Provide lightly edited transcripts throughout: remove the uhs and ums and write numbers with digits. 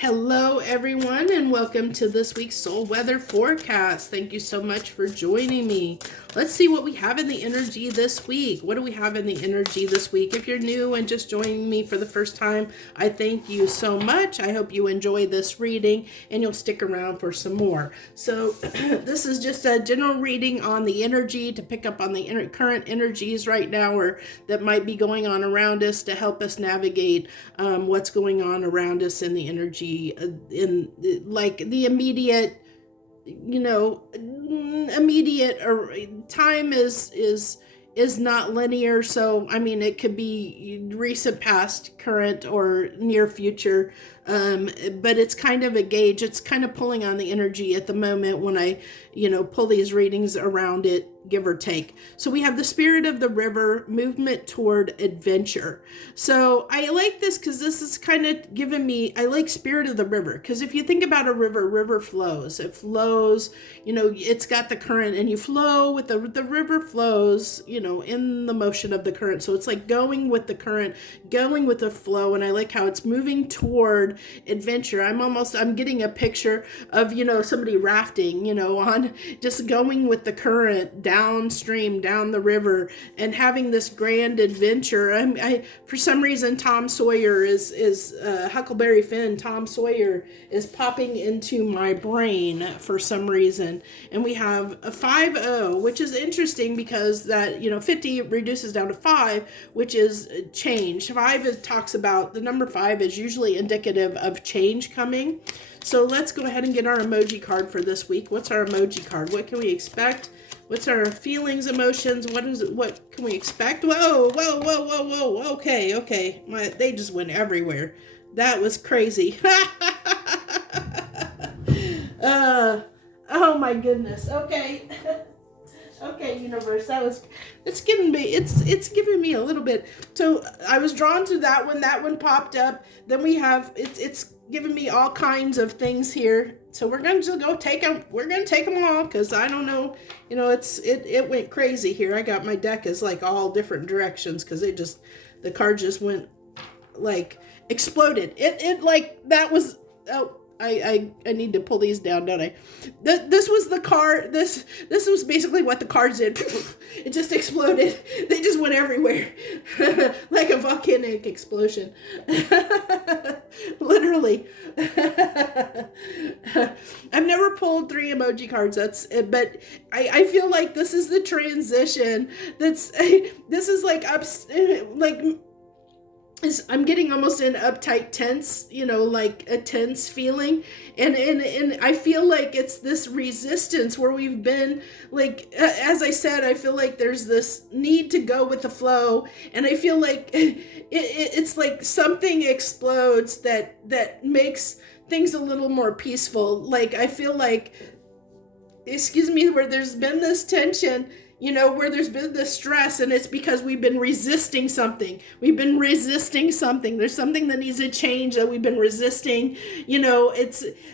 Hello, everyone, and welcome to this week's Soul Weather Forecast. Thank you so much for joining me. Let's see what we have in the energy this week. What do we have in the energy this week? If you're new and just joining me for the first time, I thank you so much. I hope you enjoy this reading and you'll stick around for some more. So this is just a general reading on the energy to pick up on the current energies right now or that might be going on around us to help us navigate what's going on around us in the energy in like the immediate or time is not linear. So I mean, it could be recent past, current, or near future, but it's kind of a gauge. It's kind of pulling on the energy at the moment when I pull these readings around it, give or take. So we have the spirit of the river, movement toward adventure. So I like this because this is kind of giving me, I like spirit of the river, because if you think about a river flows. It flows, it's got the current, and you flow with the river flows, in the motion of the current. So it's like going with the current, going with the flow, and I like how it's moving toward adventure. I'm getting a picture of, somebody rafting, on just going with the current downstream, down the river, and having this grand adventure. I for some reason, Tom Sawyer is Huckleberry Finn. Tom Sawyer is popping into my brain for some reason. And we have a 5-0, which is interesting because that, 50 reduces down to 5, which is change. 5 talks about, the number 5 is usually indicative of change coming. So let's go ahead and get our emoji card for this week. What's our emoji card? What can we expect? What's our feelings, emotions? What can we expect? Whoa. Okay. They just went everywhere. That was crazy. Oh my goodness. Okay. Okay, universe, it's giving me a little bit. So I was drawn to that one popped up. Then we have, it's giving me all kinds of things here. So we're going to just go take them. We're going to take them all because I don't know, it went crazy here. I got my deck is like all different directions because the card just went like exploded. It like, that was, oh, I need to pull these down, don't I? This was the card. This was basically what the cards did. It just exploded. They just went everywhere, like a volcanic explosion. Literally. I've never pulled 3 emoji cards. But I feel like this is the transition. This is like I'm getting almost an uptight tense, like a tense feeling. And I feel like it's this resistance where we've been like, as I said, I feel like there's this need to go with the flow. And I feel like it's like something explodes that makes things a little more peaceful. Like, I feel like, where there's been this tension, where there's been this stress, and it's because we've been resisting something. There's something that needs to change that we've been resisting.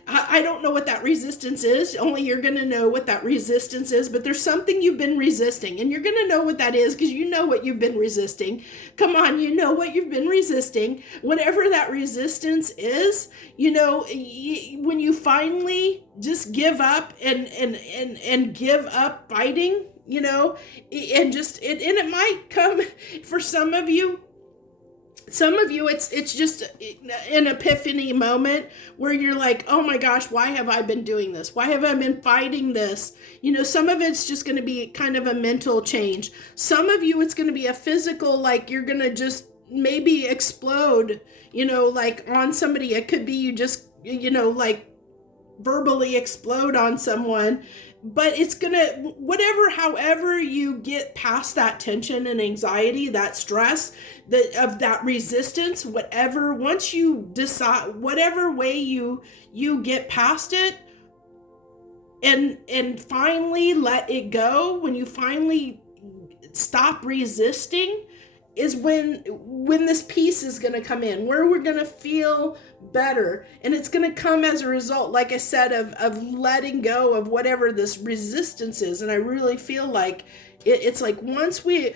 I don't know what that resistance is. Only you're going to know what that resistance is, but there's something you've been resisting, and you're going to know what that is because you know what you've been resisting. Come on, you know what you've been resisting. Whatever that resistance is, when you finally just give up and give up fighting, and it might come for some of you it's just an epiphany moment where you're like, oh my gosh, why have I been doing this? Why have I been fighting this? Some of it's just going to be kind of a mental change. Some of you, it's going to be a physical, like you're going to just maybe explode, like on somebody. It could be you just, like verbally explode on someone. But it's gonna, however you get past that tension and anxiety, that stress, that resistance, once you decide, whatever way you get past it and finally let it go, when you finally stop resisting, is when this peace is going to come in, where we're going to feel better. And it's going to come as a result, like I said, of letting go of whatever this resistance is. And I really feel like it's like once we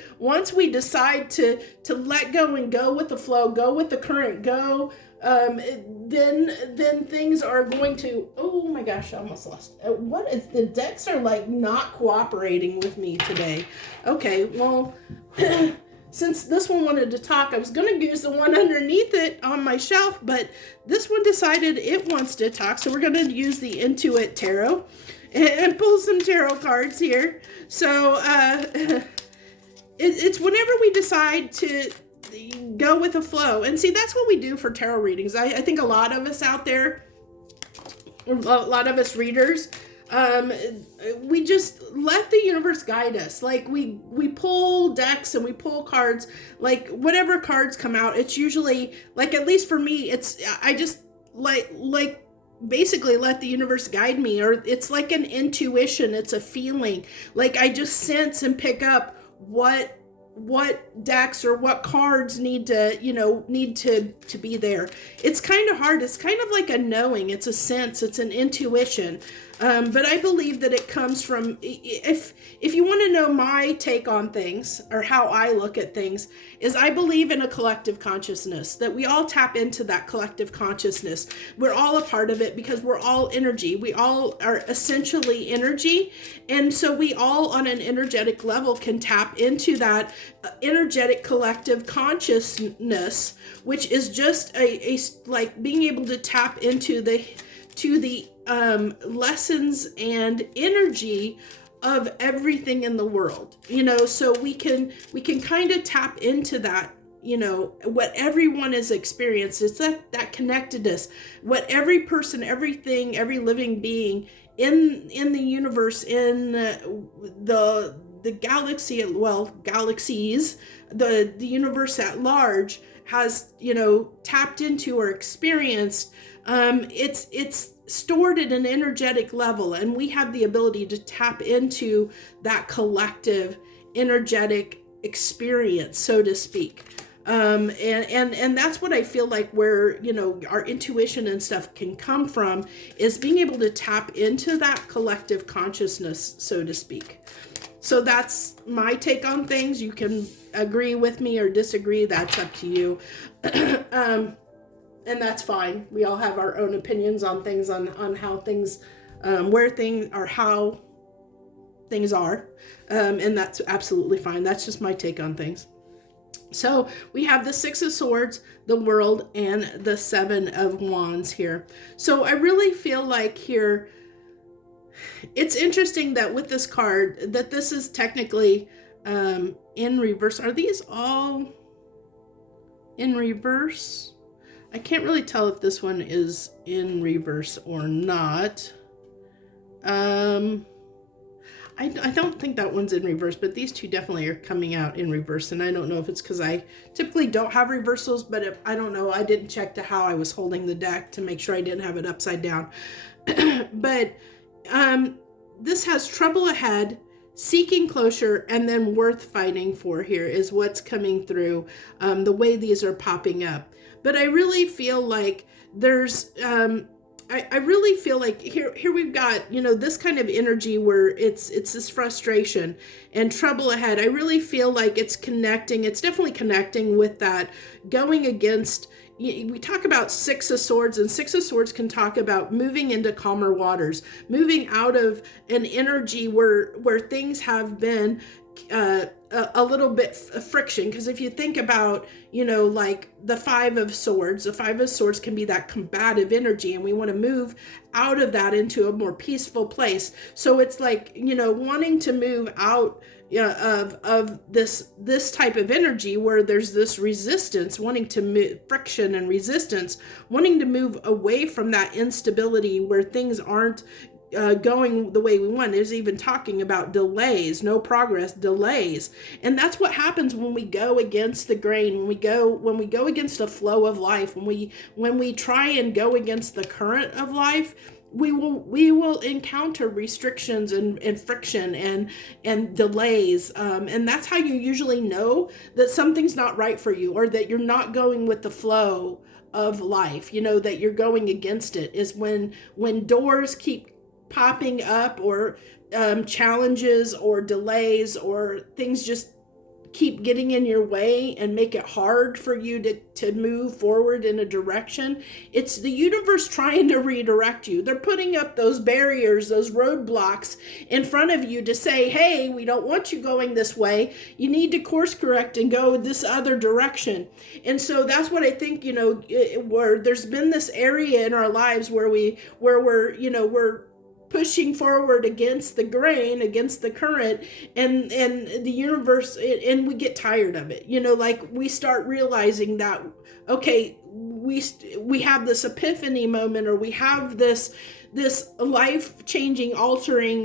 decide to let go and go with the flow, go with the current, go then things are going to, oh my gosh, I almost lost. What is, the decks are like not cooperating with me today. Okay, well, since this one wanted to talk, I was going to use the one underneath it on my shelf, but this one decided it wants to talk, so we're going to use the Intuit Tarot and pull some tarot cards here. So it's whenever we decide to go with the flow. And see, that's what we do for tarot readings. I think a lot of us out there, a lot of us readers, we just let the universe guide us. Like we pull decks and we pull cards, like whatever cards come out, it's usually like, at least for me, it's, I just like basically let the universe guide me, or it's like an intuition. It's a feeling. Like I just sense and pick up what decks or what cards need to be there. It's kind of hard. It's kind of like a knowing. It's a sense. It's an intuition. But I believe that it comes from, if you want to know my take on things or how I look at things, is I believe in a collective consciousness, that we all tap into that collective consciousness. We're all a part of it because we're all energy. We all are essentially energy. And so we all on an energetic level can tap into that energetic collective consciousness, which is just a like being able to tap into the lessons and energy of everything in the world, so we can kind of tap into that, what everyone has experienced. It's that connectedness, what every person, everything, every living being in the universe, in the galaxy, galaxies, the universe at large has, tapped into or experienced. It's stored at an energetic level, and we have the ability to tap into that collective energetic experience, so to speak. And that's what I feel like where, our intuition and stuff can come from, is being able to tap into that collective consciousness, so to speak. So that's my take on things. You can agree with me or disagree. That's up to you. And that's fine. We all have our own opinions on things, on how things, where things are, how things are. And that's absolutely fine. That's just my take on things. So we have the Six of Swords, the World, and the Seven of Wands here. So I really feel like here, it's interesting that with this card, that this is technically in reverse. Are these all in reverse? I can't really tell if this one is in reverse or not. I don't think that one's in reverse, but these two definitely are coming out in reverse. And I don't know if it's because I typically don't have reversals, but if, I don't know. I didn't check to how I was holding the deck to make sure I didn't have it upside down. But this has trouble ahead, seeking closure, and then worth fighting for here is what's coming through, the way these are popping up. But I really feel like there's, I really feel like here we've got, this kind of energy where it's this frustration and trouble ahead. I really feel like it's connecting. It's definitely connecting with that, going against. We talk about Six of Swords, and Six of Swords can talk about moving into calmer waters, moving out of an energy where things have been a little bit friction. Because if you think about, like the Five of Swords can be that combative energy, and we want to move out of that into a more peaceful place. So it's like, wanting to move out of this type of energy where there's this resistance, wanting to move, friction and resistance, wanting to move away from that instability where things aren't going the way we want. There's even talking about delays, no progress, delays. And that's what happens when we go against the grain, when we go against the flow of life, when we try and go against the current of life. We will encounter restrictions and friction and delays. And that's how you usually know that something's not right for you, or that you're not going with the flow of life, that you're going against it, is when doors keep popping up, or challenges or delays, or things just keep getting in your way and make it hard for you to move forward in a direction. It's the universe trying to redirect you. They're putting up those barriers, those roadblocks in front of you to say, hey, we don't want you going this way. You need to course correct and go this other direction. And so that's what I think, where there's been this area in our lives where we're pushing forward against the grain, against the current, and the universe, and we get tired of it. Like we start realizing that, okay, we have this epiphany moment, or we have this life-changing, altering,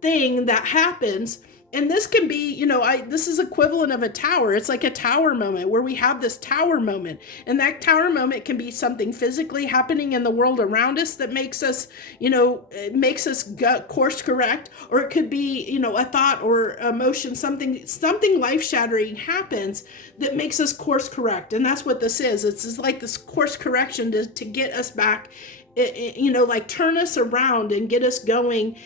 thing that happens. And this can be, this is equivalent of a tower. It's like a tower moment where we have this tower moment. And that tower moment can be something physically happening in the world around us that makes us, course correct. Or it could be, a thought or emotion, something life-shattering happens that makes us course correct. And that's what this is. It's like this course correction to get us back, like turn us around and get us going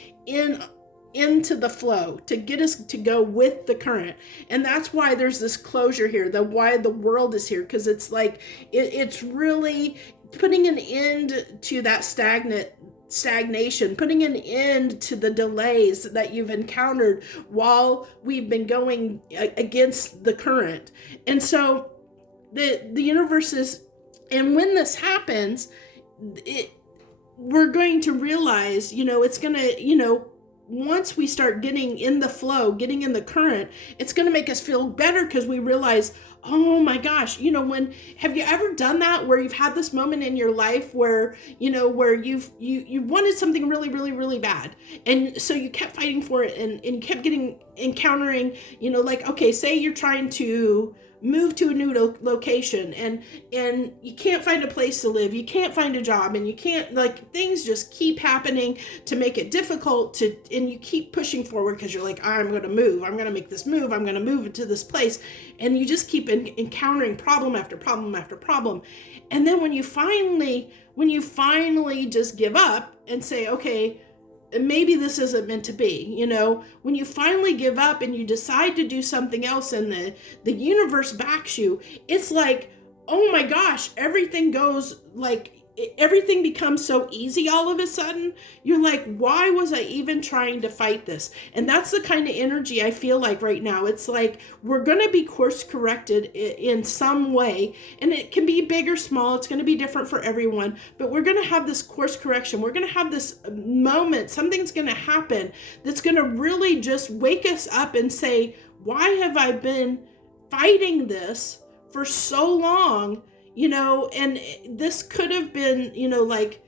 into the flow, to get us to go with the current. And that's why there's this closure here, why the world is here, because it's like it's really putting an end to that stagnation, putting an end to the delays that you've encountered while we've been going against the current. And so the universe is, and when this happens, we're going to realize, it's going to, once we start getting in the flow, getting in the current, it's going to make us feel better, because we realize, oh my gosh, have you ever done that, where you've had this moment in your life where, where you wanted something really, really, really bad. And so you kept fighting for it and kept encountering, like, okay, say you're trying to move to a new location and you can't find a place to live, you can't find a job, and you can't, like, things just keep happening to make it difficult and you keep pushing forward because you're like, I'm going to move, I'm going to make this move, I'm going to move into this place, and you just keep encountering problem after problem after problem. And then when you finally just give up and say, okay, maybe this isn't meant to be, when you finally give up and you decide to do something else, and the universe backs you, it's like, oh my gosh, everything becomes so easy all of a sudden. You're like, why was I even trying to fight this? And that's the kind of energy I feel like right now. It's like we're going to be course corrected in some way, and it can be big or small. It's going to be different for everyone, but we're going to have this course correction. We're going to have this moment. Something's going to happen that's going to really just wake us up and say, why have I been fighting this for so long? And this could have been, like,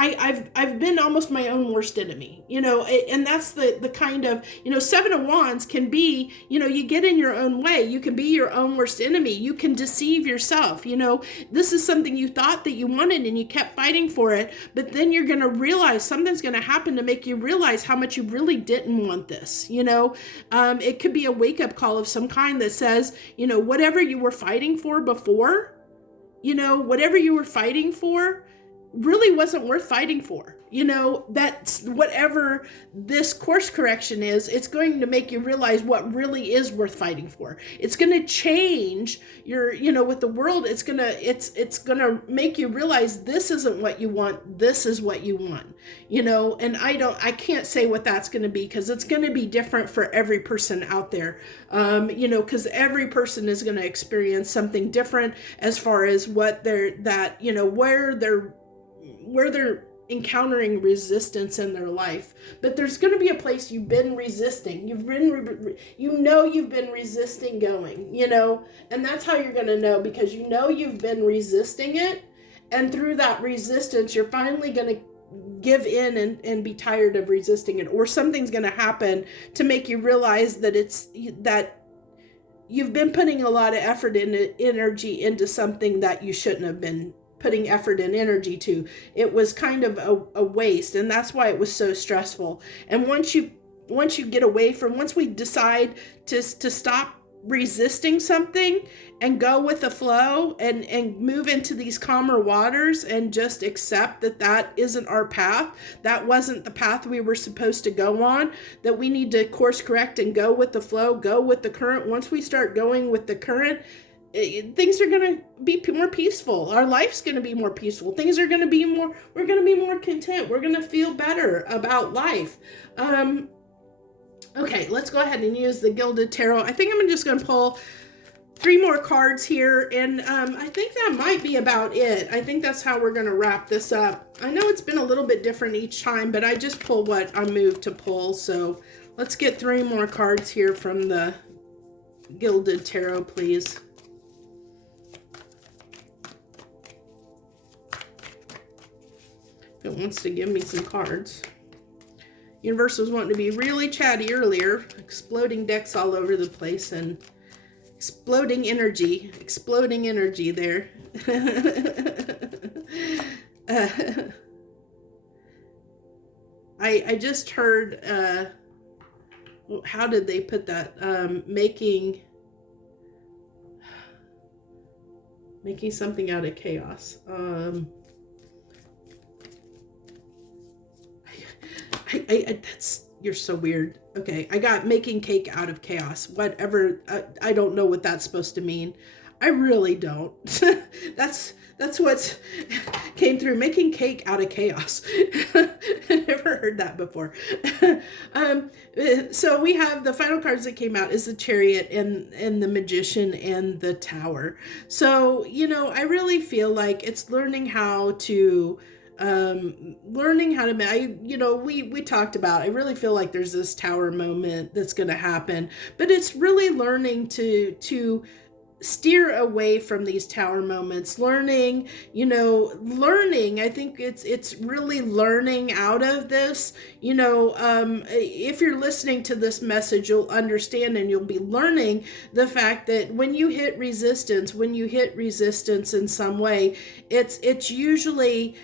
I've been almost my own worst enemy, and that's the kind of, Seven of Wands can be, you get in your own way. You can be your own worst enemy. You can deceive yourself. This is something you thought that you wanted and you kept fighting for it, but then you're going to realize something's going to happen to make you realize how much you really didn't want this. It could be a wake-up call of some kind that says, whatever you were fighting for before, whatever you were fighting for really wasn't worth fighting for. That's whatever this course correction is, it's going to make you realize what really is worth fighting for. It's going to change your, with the world, it's going to make you realize this isn't what you want, this is what you want, and I can't say what that's going to be, because it's going to be different for every person out there, because every person is going to experience something different as far as what where they're encountering resistance in their life. But there's going to be a place you've been resisting. You've been resisting going, and that's how you're going to know, because you've been resisting it. And through that resistance, you're finally going to give in and be tired of resisting it, or something's going to happen to make you realize that you've been putting a lot of effort and energy into something that you shouldn't have been putting effort and energy to. It was kind of a waste, and that's why it was so stressful. And once we decide to stop resisting something and go with the flow and move into these calmer waters and just accept that that isn't our path, that wasn't the path we were supposed to go on, that we need to course correct and go with the flow, go with the current. Once we start going with the current, things are going to be more peaceful. Our life's going to be more peaceful. Things are going to be more, we're going to be more content. We're going to feel better about life. Okay, let's go ahead and use the Gilded Tarot. I think I'm just going to pull 3 more cards here, and I think that might be about it. I think that's how we're going to wrap this up. I know it's been a little bit different each time, but I just pull what I moved to pull. So let's get 3 more cards here from the Gilded Tarot, please. If it wants to give me some cards. Universe was wanting to be really chatty earlier, exploding decks all over the place and exploding energy there. I just heard, how did they put that? Making something out of chaos. You're so weird. Okay, I got making cake out of chaos. Whatever, I don't know what that's supposed to mean. I really don't. That's what came through. Making cake out of chaos. Never heard that before. So we have the final cards that came out is the Chariot and the Magician and the Tower. So, I really feel like it's learning how to we talked about, I really feel like there's this tower moment that's going to happen, but it's really learning to steer away from these tower moments, learning, I think it's really learning out of this, if you're listening to this message, you'll understand and you'll be learning the fact that when you hit resistance in some way, it's usually,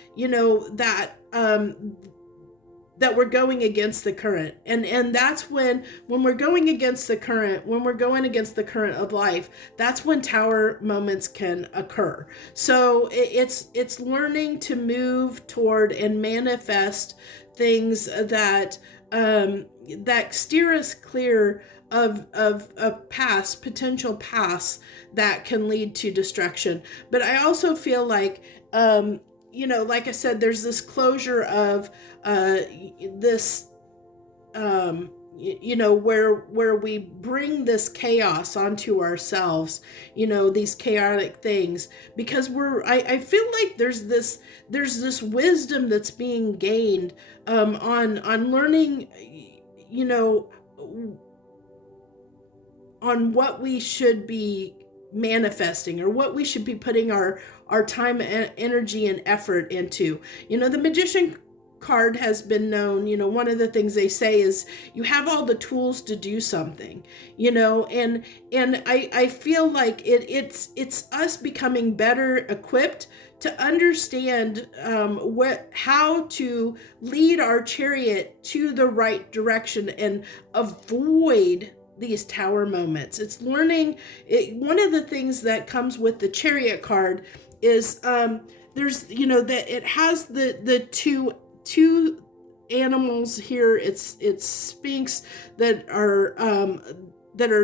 that we're going against the current. And that's when we're going against the current, of life, that's when tower moments can occur. So it's learning to move toward and manifest things that steer us clear of potential paths that can lead to destruction. But I also feel like, like I said, there's this closure of this, where we bring this chaos onto ourselves, these chaotic things, because I feel like there's this wisdom that's being gained on learning, on what we should be manifesting or what we should be putting our time, energy, and effort into. The Magician card has been known, one of the things they say is you have all the tools to do something, and I feel like it's us becoming better equipped to understand how to lead our chariot to the right direction and avoid these tower moments. It's learning. One of the things that comes with the Chariot card is there's that it has the two animals here. It's Sphinx that are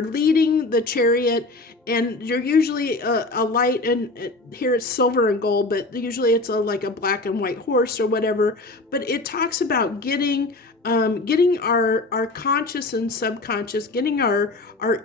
leading the chariot, and you're usually a light, and here it's silver and gold, but usually it's like a black and white horse or whatever. But it talks about getting our conscious and subconscious, getting our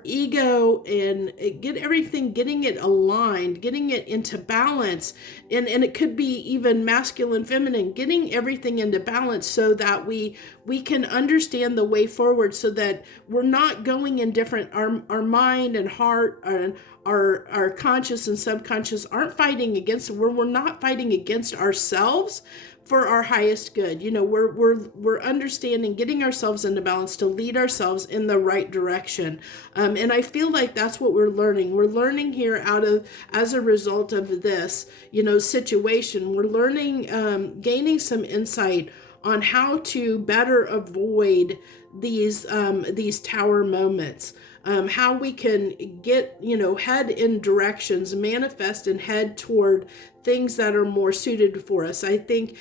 ego and getting it aligned, getting it into balance. And it could be even masculine, feminine, getting everything into balance so that we can understand the way forward, so that we're not going in different, our mind and heart and our conscious and subconscious aren't fighting against, we're not fighting against ourselves for our highest good. We're understanding, getting ourselves into balance to lead ourselves in the right direction. And I feel like that's what we're learning. We're learning here as a result of this, situation. We're learning, gaining some insight on how to better avoid these tower moments. how we can get, head in directions, manifest and head toward things that are more suited for us. I think,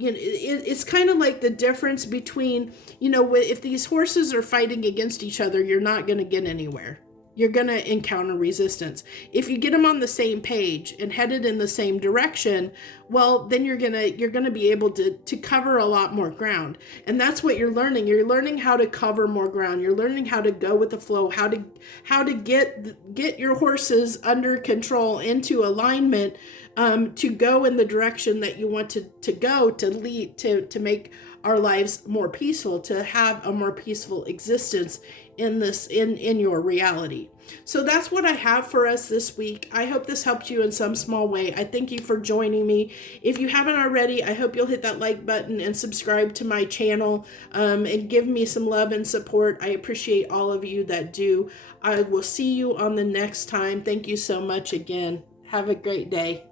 it's kind of like the difference between, if these horses are fighting against each other, you're not going to get anywhere. You're going to encounter resistance. If you get them on the same page and headed in the same direction, well, then you're going to be able to cover a lot more ground. And that's what you're learning. You're learning how to cover more ground. You're learning how to go with the flow, how to get your horses under control, into alignment, to go in the direction that you want to go, to lead, to make our lives more peaceful, to have a more peaceful existence in your reality. So that's what I have for us this week. I hope this helped you in some small way. I thank you for joining me. If you haven't already, I hope you'll hit that like button and subscribe to my channel, and give me some love and support. I appreciate all of you that do. I will see you on the next time. Thank you so much again. Have a great day.